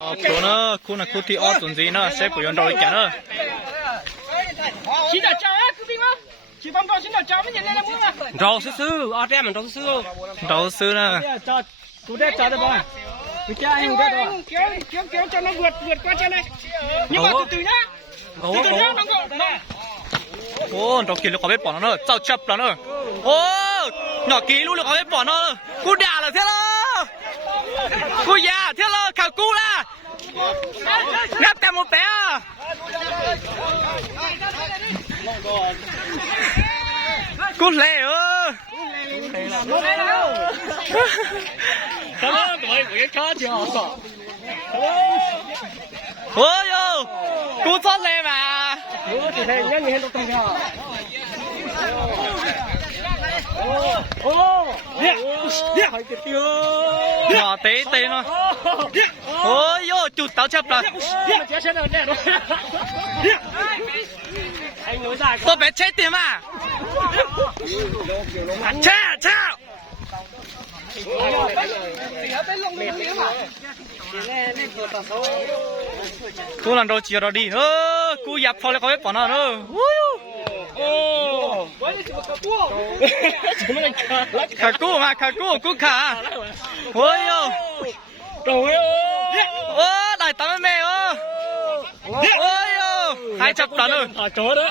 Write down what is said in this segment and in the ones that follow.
Cô nó cô thì ót tuần gì nó sẽ của yon đầu cả nó. Xin chào cháu á, cứ đi mà. Chị bông con xin chào cháu mới nhận lên là muốn à. Đầu sư, ót em mình đầu sư. Đầu sư nè. Cho chú đây cho đây bông. Chú cha anh đây rồi. Kéo cho nó vượt qua trên này. Nhưng mà từ từ nhá. Từ từ nhá, nó gọi. Ô, đầu kia nó có biết bỏ nó nữa, tao chấp nó nữa. Ô, nhỏ ký luôn nó có biết bỏ nó. Cú đà là thế lo. Cú già thế lo, khảo cú là. Ngáp cả một bé à. Cú lẹ ơ. Cảm ơn tụi của cái khó chưa. Ôi yo, cú thoát lẹ mà. Chỉ thấy nhanh như hết tông theo. Ô, điếc hỏi kịp tiêu. Nhỏ tế nó. Ôi yo, chụt tao chấp là. Chết chết rồi nè. Anh nói dài. Tôi bé chết tiền mà. Chết. Cú lần đầu chiều đó đi. Cú dập thôi là có biết bỏ nó nữa. Khả cú mà, cú khả. Ôi yo. Trời ơi. Đại tắm mẹ ơ. Ôi yo. Hai chập lần rồi. À chỗ đó.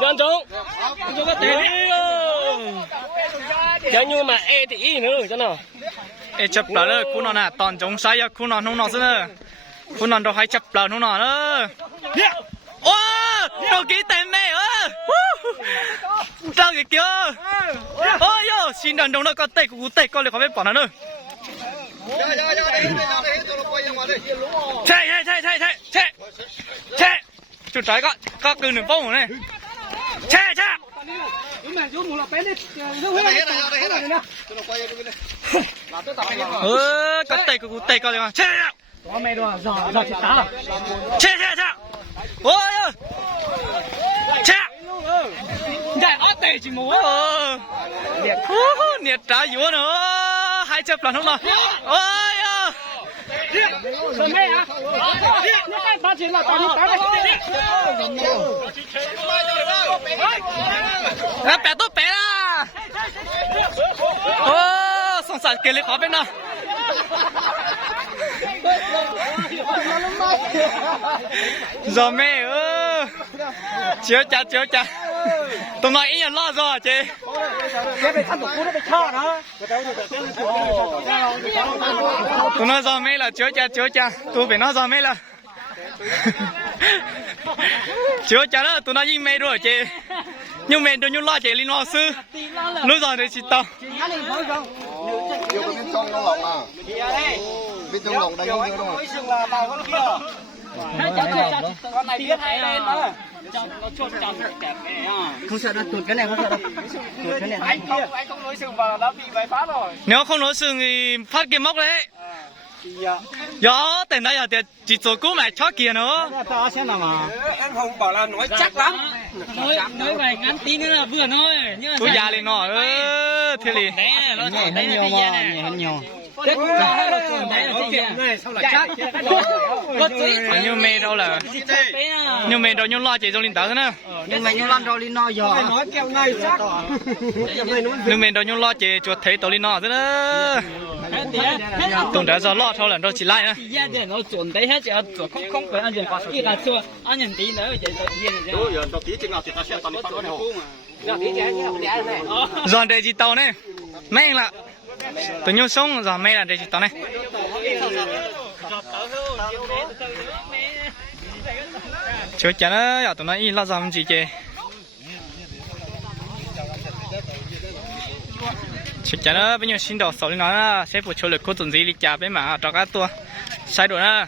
Nhân trung. Chúng ta tiến đi. Nếu như mà e thì y nữa cho nào. Ê chập lần rồi, cú nó nè, toàn giống sai à, cú nó không nó nữa. Cú nó đâu hai chập lần không nó nữa. Ô, đồ ký tên mẹ ơ. Sao cái kia. Ôi yo, xin đàn đồng nó có tệ, cú tệ con lại có biết bỏ nó nữa. Chạy. Chút trái có cưng đường phong này. Chạy. Có tệ cú tệ con này. Chạy. Mày rồi, giờ chị tá. Chạy. Ôi ơi. Chạy. Chạy ót tệ chỉ muốn. Nhiệt trả dúa nữa. Hai chập lần không nào. Ôi ơi. Chuẩn bị à? Nó cái ta chỉ là tao đi tá đây. Bé tốt bé à. Ô, song sạt kia lấy khó bên nào. Giờ mẹ ơi. Chiếu cha. Tụi mày ý nhận lo rồi chị. Cái bị thằng cú nó bị cho đó. Tụi nó giờ mẹ là chiếu cha. Tụi phải nó giờ mẹ là. Chiếu cha đó, tụi nó nhìn mẹ rồi chị. Nhưng mẹ đừng lo chị lên lo sư. Lúc giờ thì chị tao. Vô cái bên trong lòng à. Bên trong lòng đánh vô đâu. Con này biết hay lên đó. Nó chuột chọn kẹp này à. Không sợ đâu, tuột cái này không sợ đâu. Tuột cái này. Anh không nối sừng vào đã bị vài phát rồi. Nếu không nối sừng thì phát cái móc đấy. Dạ, tên này là chỉ做cú mày chó kia nữa. Em Hùng bảo là nói chắc lắm. Nói vài ngắn tí nữa là vừa thôi. Cú già lên nó, thế liền. Đấy là nhiều mà, nhiều. Thế cũng là đấy là chuyện này sao lại chắc. Nhưng mẹ đâu là. Nhưng mẹ đâu nhung lo chị trong linh tử nữa. Nhưng mà nhung lăn đâu linh no giờ. Nói kẹo này chắc. Nhưng mẹ đâu nhung lo chị chuột thấy tàu linh nó nữa. Tụi đã giờ lo thôi là đâu chỉ lại nữa. Gia đình nó chuẩn đấy hết giờ không phải ăn gì cả. Chỉ là chưa ăn nhận tí nữa thì tự nhiên rồi. Ôi giờ tí chừng nào thì ta sẽ tao đi tao này. Dọn để gì tàu này. Mẹ là. Tụi nhung sống giờ mẹ là để gì tàu này. Chưa chả nó giờ tụi nó in lo dòng gì chị. Chắc chắn đó bây giờ xin đầu số lên nó sẽ phụ trợ lực của tuần gì lịch trả bên mà cho các tua sai đổi na.